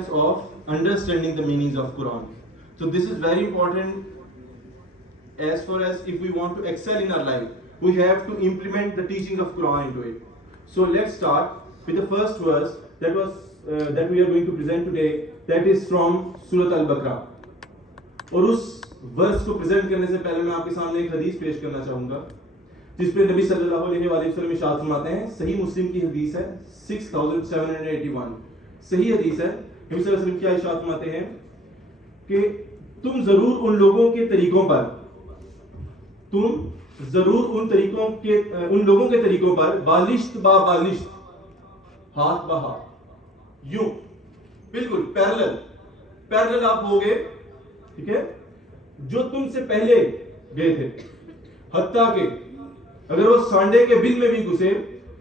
of understanding the meanings of Quran. So this is very important as far as if we want to excel in our life, we have to implement the teaching of Quran into it. So let's start with the first verse that we are going to present today, that is from Surah Al-Baqarah. اور اس ورس کو present کرنے سے پہلے میں آپ کے سامنے ایک حدیث پیش کرنا چاہوں گا جس پہ نبی صلی اللہ علیہ وآلہ وسلم ارشاد فرماتے ہیں. صحیح مسلم کی حدیث ہے 6781. صحیح حدیث ہے. نبی صلی اللہ علیہ وسلم کیا ارشاد فرماتے ہیں کہ تم ضرور ان لوگوں کے طریقوں پر بالشت با بالشت, ہاتھ با ہاتھ, یوں بالکل پیرلل آپ ہوگے, ٹھیک ہے, جو تم سے پہلے گئے تھے, حتیٰ کہ اگر وہ سانڈے کے بل میں بھی گھسے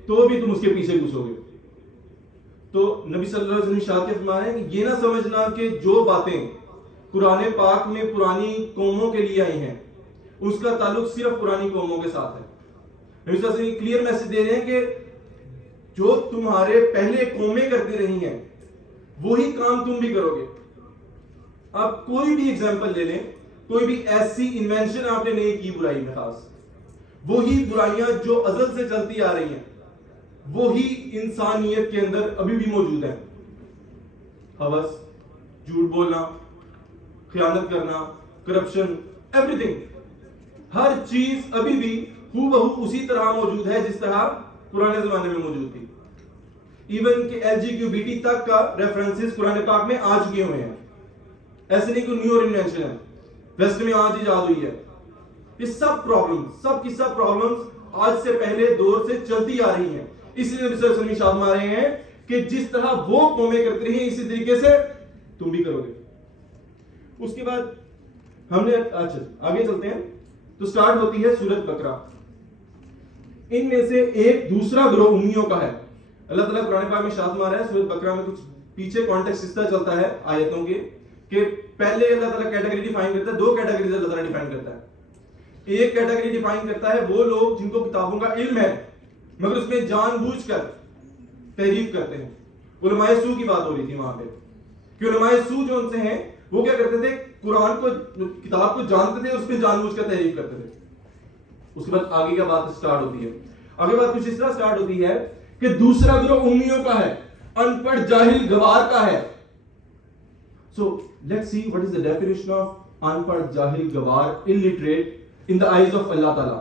تو بھی تم اس کے پیچھے گھسو گے. تو نبی صلی اللہ علیہ وسلم ارشاد کے فرما رہے ہیں کہ یہ نہ سمجھنا کہ جو باتیں قرآن پاک میں پرانی قوموں کے لیے آئی ہیں اس کا تعلق صرف پرانی قوموں کے ساتھ ہے. نبی صلی اللہ علیہ وسلم کلیئر میسج دے رہے ہیں کہ جو تمہارے پہلے قومیں کرتی رہی ہیں وہی کام تم بھی کرو گے. آپ کوئی بھی ایگزامپل لے لیں, کوئی بھی ایسی انوینشن آپ نے نہیں کی برائی میں, خاص وہی برائیاں جو ازل سے چلتی آ رہی ہیں وہی انسانیت کے اندر ابھی بھی موجود ہیں. ہوس, جھوٹ بولنا, خیانت کرنا, کرپشن, ایوری تھنگ, ہر چیز ابھی بھی ہو بہو اسی طرح موجود ہے جس طرح پرانے زمانے میں موجود تھی. ایون کہ LGBT تک کا ریفرنسز قرآن پاک میں آ چکے ہوئے ہیں. ایسے نہیں کہ نیو انوینشن ہے, ویسٹ میں آج ایجاد ہوئی ہے. یہ سب پرابلمز آج سے پہلے دور سے چلتی آ رہی ہیں. اس لیے نبی صلی اللہ علیہ وسلم فرما رہے ہیں کہ جس طرح وہ قومیں کرتی رہی ہیں اسی طریقے سے تم بھی کرو گے. اس کے بعد ہم نے آگے چلتے ہیں تو سٹارٹ ہوتی ہے سورۃ بقرہ. ان میں سے ایک دوسرا گروہ امیوں کا ہے. اللہ تعالیٰ قرآن پاک میں ارشاد فرما رہا ہے سورۃ بقرہ میں, کچھ پیچھے کانٹیکسٹ اس طرح چلتا ہے آیتوں کے کہ پہلے اللہ تعالیٰ کیٹیگری ڈیفائن کرتا ہے, دو کیٹیگریز اللہ تعالیٰ ڈیفائن کرتا ہے. ایک کیٹیگری ڈیفائن کرتا ہے وہ لوگ جن کو کتابوں کا علم ہے مگر اس میں جان بوجھ کر تحریف کرتے ہیں. علماء سو کی بات ہو رہی تھی وہاں پہ کہ علماء سو جو ان سے ہیں وہ کیا کرتے تھے, قرآن کو کتاب کو جانتے تھے, اس پہ جان بوجھ کر تحریف کرتے تھے. اس کے بعد آگے کا بات سٹارٹ ہوتی ہے. آگے بات کچھ اس طرح سٹارٹ ہوتی ہے کہ دوسرا گروہ امیوں کا ہے, ان پڑھ جاہل گوار کا ہے. So let's see what is the definition of unpad, jahil, gawar, illiterate in the eyes of Allah Ta'ala.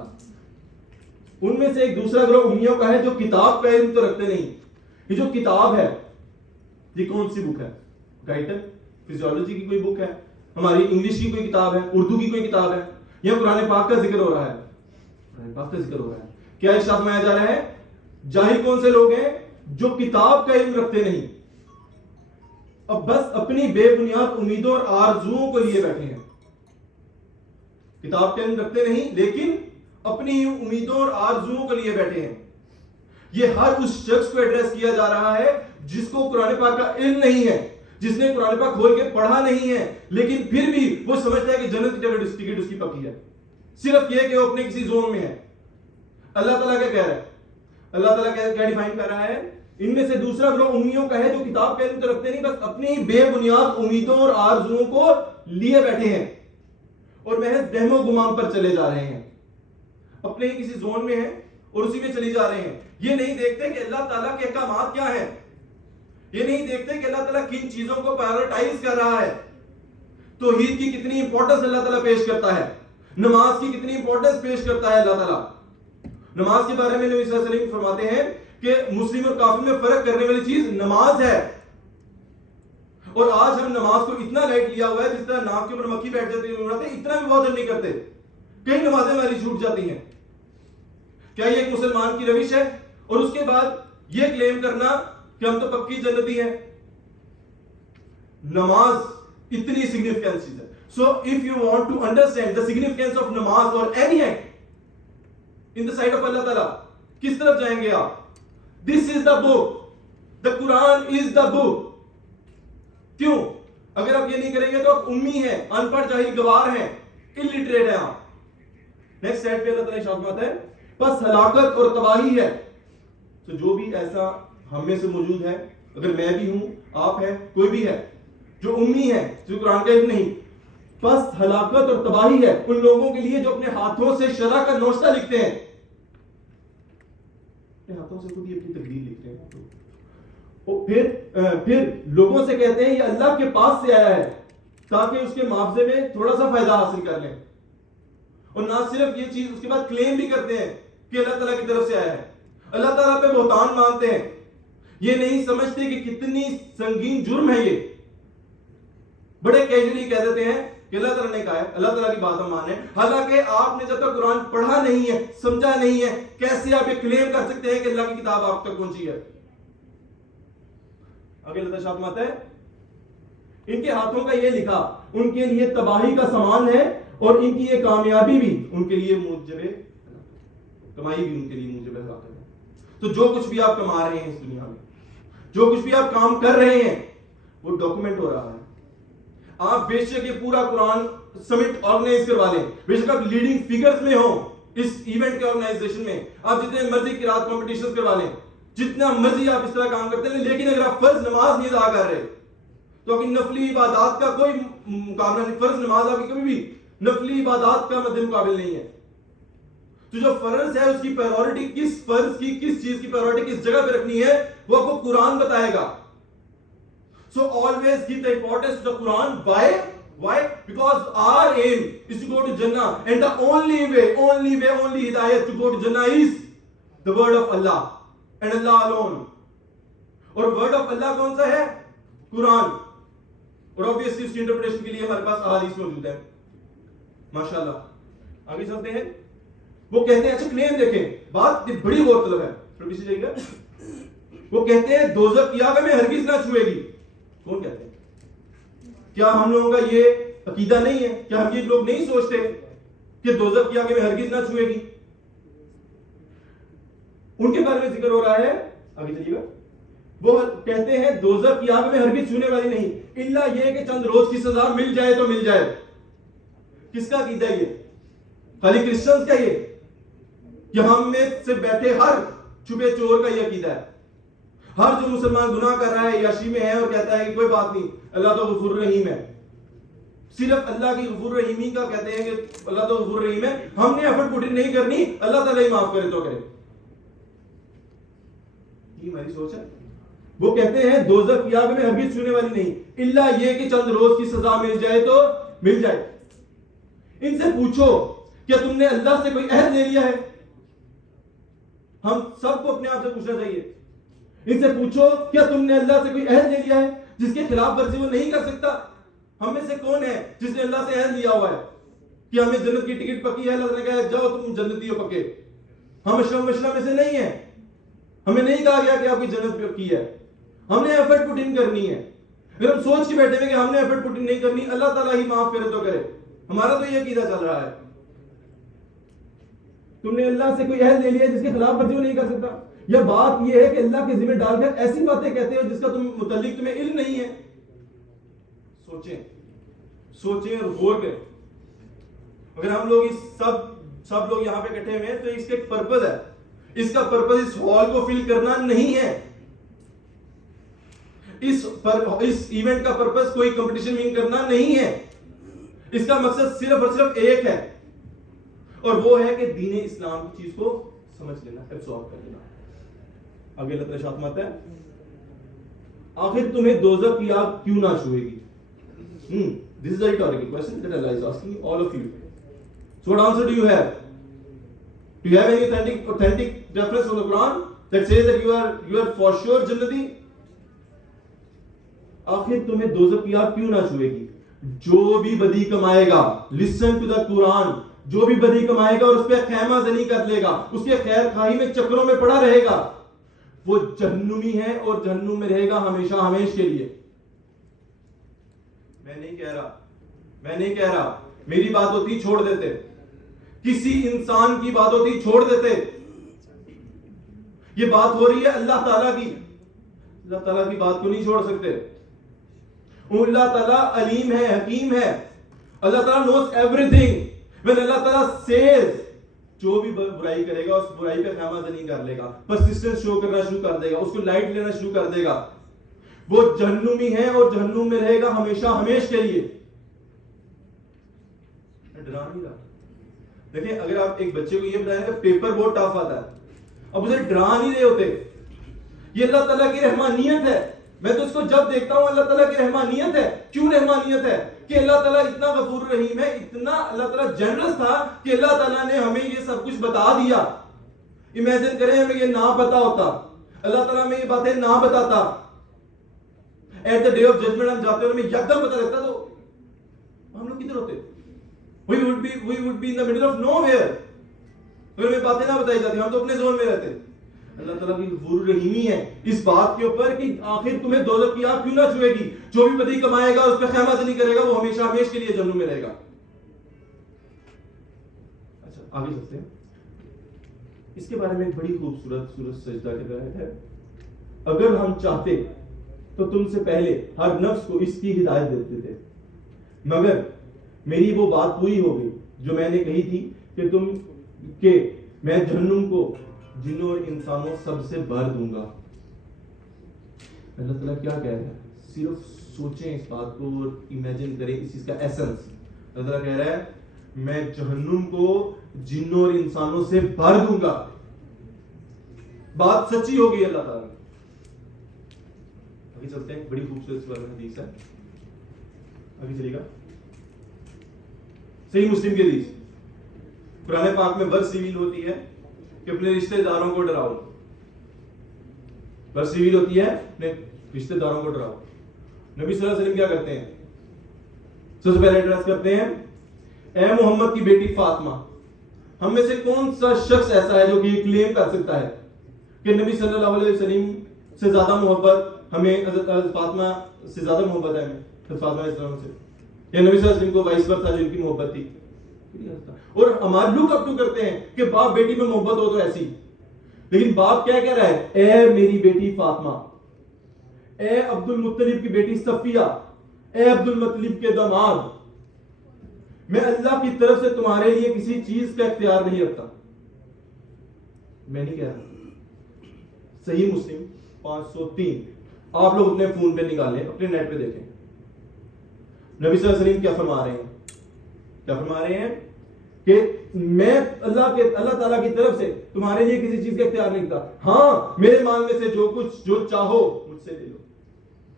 ان میں سے ایک دوسرا گروہ امیوں کا ہے جو کتاب کا علم تو رکھتے نہیں. یہ جو کتاب ہے یہ کون سی بک ہے؟ ٹائٹل فزیولوجی کی کوئی بک ہے, ہماری انگلش کی کوئی کتاب ہے, اردو کی کوئی کتاب ہے, یا قرآن پاک کا ذکر ہو رہا ہے؟ قرآن پاک کا ذکر ہو رہا ہے. کیا ارشاد فرمایا جا رہا ہے جاہل کون سے لوگ ہیں؟ جو کتاب کا علم رکھتے نہیں, اب بس اپنی بے بنیاد امیدوں اور آرزوؤں کو لیے بیٹھے ہیں. کتاب کا علم رکھتے نہیں لیکن اپنی امیدوں اور آرزوؤں کو لیے بیٹھے ہیں. یہ ہر اس شخص کو ایڈریس کیا جا رہا ہے جس کو قرآن پاک کا علم نہیں ہے, جس نے قرآن پاک کھول کے پڑھا نہیں ہے, لیکن پھر بھی وہ سمجھتا ہے کہ جنت کی ٹکٹ اس کی پکی ہے, صرف یہ کہ وہ اپنے کسی زون میں ہے. اللہ تعالیٰ کیا کہہ رہا ہے؟ اللہ تعالیٰ کیا ڈیفائن کر رہا ہے؟ ان میں سے دوسرا گروہ امیوں کا ہے جو کتاب کا علم تو رکھتے نہیں, بس اپنی بے بنیاد امیدوں اور آرزوؤں کو لیے بیٹھے ہیں اور محض وہم و گمان پر چلے جا رہے ہیں. اپنے ہی کسی زون میں ہیں اور اسی میں چلی جا رہے ہیں. یہ نہیں دیکھتے کہ اللہ تعالیٰ کے احکامات کیا ہیں, یہ نہیں دیکھتے کہ اللہ تعالیٰ کن چیزوں کو پرائورٹائز کر رہا ہے. توحید کی کتنی امپورٹنس اللہ تعالیٰ پیش کرتا ہے, نماز کی کتنی امپورٹنس پیش کرتا ہے اللہ تعالیٰ. نماز کے بارے میں نبی صلی اللہ علیہ وسلم فرماتے ہیں کہ مسلم اور کافر میں فرق کرنے والی چیز نماز ہے. اور آج ہم نماز کو اتنا لائٹ لیا ہوا ہے جس طرح ناک کے اوپر مکھی بیٹھ جاتی ہے, اتنا بھی بہت نہیں کرتے, کئی نمازیں ہماری چھوٹ جاتی ہیں. کیا یہ ایک مسلمان کی روش ہے؟ اور اس کے بعد یہ کلیم کرنا کہ ہم تو پکی جنتی ہیں. نماز اتنی سگنیفیکینس چیز ہے. So if you want to understand the significance of namaz or any act in the sight of Allah Ta'ala, کس طرف جائیں گے آپ؟ This is the book. The Quran is the book. کیوں؟ اگر آپ یہ نہیں کریں گے تو آپ امی ہیں, ان پڑھ جاہل گوار ہیں, illiterate ہیں آپ. نیکسٹ سائڈ پہ اللہ تعالیٰ ارشاد فرماتا ہے بس ہلاکت اور تباہی ہے. تو جو بھی ایسا ہم میں سے موجود ہے, اگر میں بھی ہوں آپ ہیں, کوئی بھی ہے جو امی ہے, جو قرآن کا علم نہیں, بس ہلاکت اور تباہی ہے ان لوگوں کے لیے جو اپنے ہاتھوں سے شرع کا نوشتہ لکھتے ہیں, اپنے ہاتھوں سے خود ہی اپنی تقدیر لکھ رہے ہیں. پھر لوگوں سے کہتے ہیں یہ اللہ کے پاس سے آیا ہے تاکہ اس کے معاوضے میں تھوڑا سا فائدہ حاصل کر لیں, اور نہ صرف یہ چیز, اس کے بعد کلیم بھی کرتے ہیں کہ اللہ تعالیٰ کی طرف سے آیا ہے. اللہ تعالیٰ پہ بہتان مانتے ہیں, یہ نہیں سمجھتے کہ کتنی سنگین جرم ہے یہ. بڑے کیجولی کہہ دیتے ہیں کہ اللہ تعالیٰ نے کہا ہے, اللہ تعالیٰ کی بات ہم مانیں, حالانکہ آپ نے جب تک قرآن پڑھا نہیں ہے, سمجھا نہیں ہے, کیسے آپ یہ کلیم کر سکتے ہیں کہ اللہ کی کتاب آپ تک پہنچی ہے. آگے اللہ تعالیٰ آتا ہے, ان کے ہاتھوں کا یہ لکھا ان کے لیے تباہی کا سامان ہے, اور ان کی یہ کامیابی بھی ان کے لیے موجب کمائی بھی ان کے لیے موجب ہلاکت ہے. تو جو کچھ بھی آپ کما رہے ہیں اس دنیا میں, جو کچھ بھی آپ کام کر رہے ہیں, وہ ڈاکومنٹ ہو رہا ہے. آپ بے شک یہ پورا قرآن سمٹ آرگنائز کروا لیں, بے شک آپ لیڈنگ فیگرز میں ہوں اس ایونٹ کے آرگنائزیشن میں, آپ جتنے مرضی قرات کمپٹیشن کروا لیں, جتنا مرضی آپ اس طرح کام کرتے ہیں, لیکن اگر آپ فرض نماز نہیں ادا کر رہے تو آپ کی نفلی عبادات کا کوئی مقابلہ نہیں. فرض نماز آپ کی کبھی بھی نفلی عبادات کا مد مقابل نہیں ہے. تو جو فرض ہے اس کی پرائیورٹی کس فرض کی, کس چیز کی پرائیورٹی کس جگہ پہ رکھنی ہے, وہ آپ کو قرآن بتائے گا. So always give the importance to the Quran. Why? Because our aim is to go to Jannah, and the only way, only hidayah to go to Jannah is the word of Allah and Allah alone. اور word of Allah کون سا ہے؟ قرآن. اور obviously اس کی interpretation کے لیے ہمارے پاس احادیث موجود ہے. ماشاءاللہ. آگے چلتے ہیں. وہ کہتے ہیں, اچھا کلیم دیکھیں, بات بڑی غور طلب ہے, پھر پیچھے جائیے گا. وہ کہتے ہیں دوزخ کی آگ میں ہرگز نہ چھوئے گی. کون کہتے ہیں؟ کیا ہم لوگوں کا یہ عقیدہ نہیں ہے؟ کیا ہم یہ لوگ نہیں سوچتے کہ دوزخ کی آگ میں ہرگز نہ چھوئے گی؟ ان کے بارے میں ذکر ہو رہا ہے, آگے چلیے گا. وہ کہتے ہیں دوزخ کی آگ میں ہرگز چھونے والی نہیں, الا یہ کہ چند روز کی سزا مل جائے تو مل جائے. کس کا عقیدہ ہے یہ؟ خالی کرسچنز کا یہ؟ کہ ہم میں سے بیٹھے ہر چھپے چور کا یہ عقیدہ ہے؟ ہر جو مسلمان گناہ کر رہا ہے, یاشی میں ہے, اور کہتا ہے کہ کوئی بات نہیں, اللہ تو غفور رحیم ہے, صرف اللہ کی غفور رحیمی کا کہتے ہیں کہ اللہ تو غفور رحیم ہے, ہم نے ایفرٹ پٹ نہیں کرنی, اللہ تعالیٰ ہی معاف کرے تو کرے. یہ ہماری سوچ ہے. وہ کہتے ہیں دوزخ کی آگ میں ہرگز چھونے والی نہیں, الا یہ کہ چند روز کی سزا مل جائے تو مل جائے. ان سے پوچھو کیا تم نے اللہ سے کوئی عہد لے لیا ہے؟ ہم سب کو اپنے آپ سے پوچھنا چاہیے. ان سے پوچھو کیا تم نے اللہ سے کوئی عہد لے لیا ہے جس کے خلاف ورزی وہ نہیں کر سکتا؟ ہم میں سے کون ہے جس نے اللہ سے عہد لیا ہوا ہے کہ ہمیں جنت کی ٹکٹ پکی ہے, اللہ نے کہا جاؤ تم جنتی ہو پکے؟ ہم اشرف مشرف میں سے نہیں ہیں, ہمیں نہیں کہا گیا کہ آپ کی جنت پکی ہے. ہم نے ایفرٹ پٹ ان کرنی ہے. اگر ہم سوچ کے بیٹھے ہوئے کہ ہم نے ایفرٹ پٹ ان نہیں کرنی, اللہ تعالیٰ ہی معاف کرے تو کرے, ہمارا تو یہ عقیدہ چل رہا ہے. تم نے اللہ سے کوئی عہد لے لیا جس کے خلاف ورزی وہ نہیں کر سکتا. یا بات یہ ہے کہ اللہ کے ذمہ ڈال کر ایسی باتیں کہتے ہو جس کا تم متعلق تمہیں علم نہیں ہے. سوچیں اور غور کریں. اگر ہم لوگ سب لوگ یہاں پہ اکٹھے ہوئے ہیں تو اس کا ایک پرپز ہے. اس کا پرپز اس ہال کو فل کرنا نہیں ہے. اس ایونٹ کا پرپز کوئی کمپٹیشن ون کرنا نہیں ہے. اس کا مقصد صرف اور صرف ایک ہے, اور وہ ہے کہ دین اسلام کی چیز کو سمجھ لینا, ایبسارب کر لینا. آگے اللہ تعالیٰ شاہ ہے, آخر تمہیں دوزخ کی آگ کیوں نہ چھوئے گی؟ This is a rhetorical question that Allah is asking all of you. So what answer do you have? Do you have any authentic reference from the Quran that says that you are for sure Jannati? آخر تمہیں دوزخ کی آگ کیوں نہ چھوئے گی؟ جو بھی بدی کمائے گا, listen to the Quran, جو بھی بدی کمائے گا اور اس پہ خیمہ زنی کر لے گا, اس کے خیر خواہی میں چکروں میں پڑا رہے گا, وہ جہنمی ہے اور جہنم میں رہے گا ہمیشہ ہمیش کے لیے. میں نہیں کہہ رہا, میری بات ہوتی چھوڑ دیتے, کسی انسان کی بات ہوتی چھوڑ دیتے. یہ بات ہو رہی ہے اللہ تعالیٰ کی, اللہ تعالیٰ کی بات کو نہیں چھوڑ سکتے. اللہ تعالیٰ علیم ہے, حکیم ہے, اللہ تعالیٰ knows everything. when اللہ تعالیٰ says جو بھی برائی کرے گا اس برائی پہ خیمہ زنی کر لے گا, پرسسٹنس شو کرنا شروع کر دے گا, اس کو لائٹ لینا شروع کر دے گا. وہ جہنمی ہے اور جہنم میں رہے گا ہمیشہ ہمیش کے لیے. ڈرا نہیں رہا. دیکھیں اگر آپ ایک بچے کو یہ بتائیں کہ پیپر بہت ٹف آتا ہے, اب اسے ڈرا نہیں رہے ہوتے. یہ اللہ تعالیٰ کی رحمانیت ہے. میں تو اس کو جب دیکھتا ہوں اللہ تعالیٰ کی رحمانیت ہے. کیوں رحمانیت ہے؟ کہ اللہ تعالیٰ اتنا غفور رحیم ہے, اتنا اللہ تعالیٰ جنرس تھا کہ اللہ تعالیٰ نے ہمیں یہ سب کچھ بتا دیا. امیجن کریں ہمیں یہ نہ پتا ہوتا, اللہ تعالیٰ ہمیں یہ باتیں نہ بتاتا, at the day of judgement ہم جاتے اور ہمیں یکدم پتہ لگتا تو ہم لوگ کدھر ہوتے؟ we would be in the middle of nowhere. اگر ہمیں باتیں نہ بتائی جاتی ہم تو اپنے زون میں رہتے. اللہ تعالیٰ کی غفور رحیمی ہے اس بات کے اوپر کہ آخر تمہیں دوزخ کی آگ کیوں نہ چھوئے گی. جو بھی بدی کمائے گا اس پہ خیمہ زنی کرے گا وہ ہمیشہ ہمیش کے لیے جہنم میں رہے گا. اچھا آگے چلتے ہیں. اس کے بارے میں ایک بڑی خوبصورت سورۃ سجدہ کی آیت ہے. اگر ہم چاہتے تو تم سے پہلے ہر نفس کو اس کی ہدایت دیتے تھے, مگر میری وہ بات پوری ہو گئی جو میں نے کہی تھی کہ میں جہنم کو جنوں اور انسانوں سب سے بھر دوں گا. اللہ تعالیٰ کیا کہہ رہا ہے؟ صرف سوچیں اس بات کو اور امیجن کریں اس چیز کا ایسنس. اللہ تعالیٰ کہہ رہا ہے میں جہنم کو جنوں اور انسانوں سے بھر دوں گا. بات سچی ہوگی اللہ تعالیٰ. آگے چلتے ہیں, بڑی خوبصورت حدیث ہے, آگے چلیے گا. صحیح مسلم کی حدیث, قرآن پاک میں ورس ریویل ہوتی ہے کہ اپنے رشتہ داروں کو ڈراؤ. ورس ریویل ہوتی ہے اپنے رشتہ داروں کو ڈراؤ. نبی صلی اللہ علیہ وسلم کیا کرتے ہیں؟ سب سے پہلے ایڈریس کرتے ہیں اے محمد کی بیٹی فاطمہ. ہم میں سے کون سا شخص ایسا ہے جو کہ یہ کلیم کر سکتا ہے کہ نبی صلی اللہ علیہ وسلم سے زیادہ محبت ہمیں حضرت فاطمہ سے زیادہ محبت ہے ہمیں حضرت فاطمہ علیہ السلام سے, یا نبی صلی اللہ علیہ وسلم کو وائس ورسا جن کی محبت تھی. اور ہمارے لوک اپ ٹو کرتے ہیں کہ باپ بیٹی میں محبت ہو تو ایسی, لیکن باپ کیا کہہ رہا ہے؟ اے میری بیٹی فاطمہ, اے عبد المطلب کی بیٹی صفیہ, اے عبد المطلب کے داماد, میں اللہ کی طرف سے تمہارے لیے کسی چیز کا اختیار نہیں رکھتا. میں نہیں کہہ رہا. صحیح مسلم 503, آپ لوگ اپنے فون پہ نکالیں, اپنے نیٹ پہ دیکھیں نبی صلی اللہ علیہ وسلم کیا فرما رہے ہیں. کیا فرما رہے ہیں کہ میں اللہ تعالیٰ کی طرف سے تمہارے لیے کسی چیز کا اختیار نہیں کرتا. ہاں میرے مال میں سے جو چاہو مجھ سے لے لو.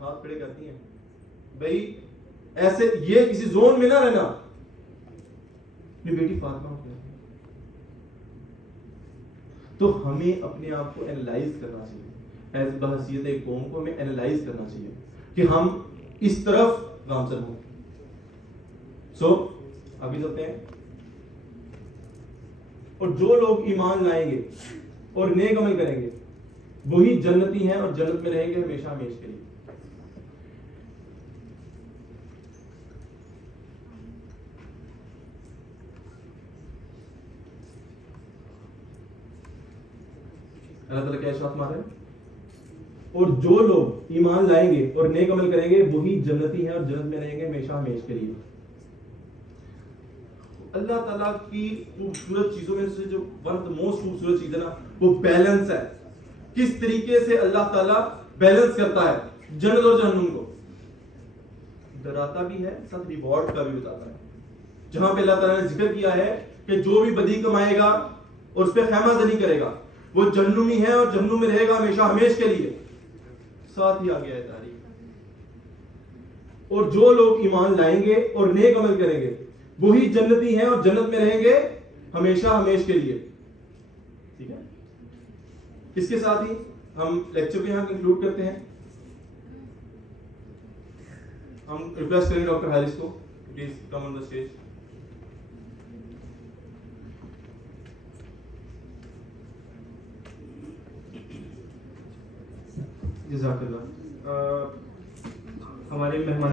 ہاتھ کھڑے کرتی ہیں بھائی, ایسے یہ کسی زون میں نہ رہنا. میری بیٹی فاطمہ تو ہمیں اپنے آپ کو اینالائز کرنا چاہیے. ایز بحیثیت ایک قوم کو ہمیں اینالائز کرنا چاہیے کہ ہم اس طرف گامزن ہوں. سو آگے چلتے ہیں. اور جو لوگ ایمان لائیں گے اور نیک عمل کریں گے وہی جنتی ہیں اور جنت میں رہیں گے ہمیشہ ہمیش کے لیے. اللہ تعالیٰ کیا ارشاد فرما رہے ہیں؟ اور جو لوگ ایمان لائیں گے اور نیک عمل کریں گے وہی جنتی ہیں اور جنت میں رہیں گے ہمیشہ ہمیش کے لیے. اللہ تعالیٰ کی خوبصورت چیزوں میں سے جو ون آف دا موسٹ خوبصورت چیز ہے نا وہ بیلنس ہے. کس طریقے سے اللہ تعالیٰ بیلنس کرتا ہے جنت اور جہنم کو. ڈراتا بھی ہے ساتھ ریوارڈ کا بھی بتاتا ہے. جہاں پہ اللہ تعالیٰ نے ذکر کیا ہے کہ جو بھی بدی کمائے گا اور اس پہ خیمہ زنی کرے گا وہ جہنمی ہے اور جہنم میں رہے گا ہمیشہ ہمیش کے لیے. ساتھ ہی آگے ہے تاریخ, اور جو لوگ ایمان لائیں گے اور نیک عمل کریں گے وہی جنتی ہیں اور جنت میں رہیں گے ہمیشہ ہمیش کے لیے. ٹھیک ہے, اس کے ساتھ ہی ہم لیکچر کو یہاں کنکلوڈ کرتے ہیں. ہم ریکویسٹ کریں ڈاکٹر حارث کو please come on the stage. جزاک اللہ. ہمارے مہمان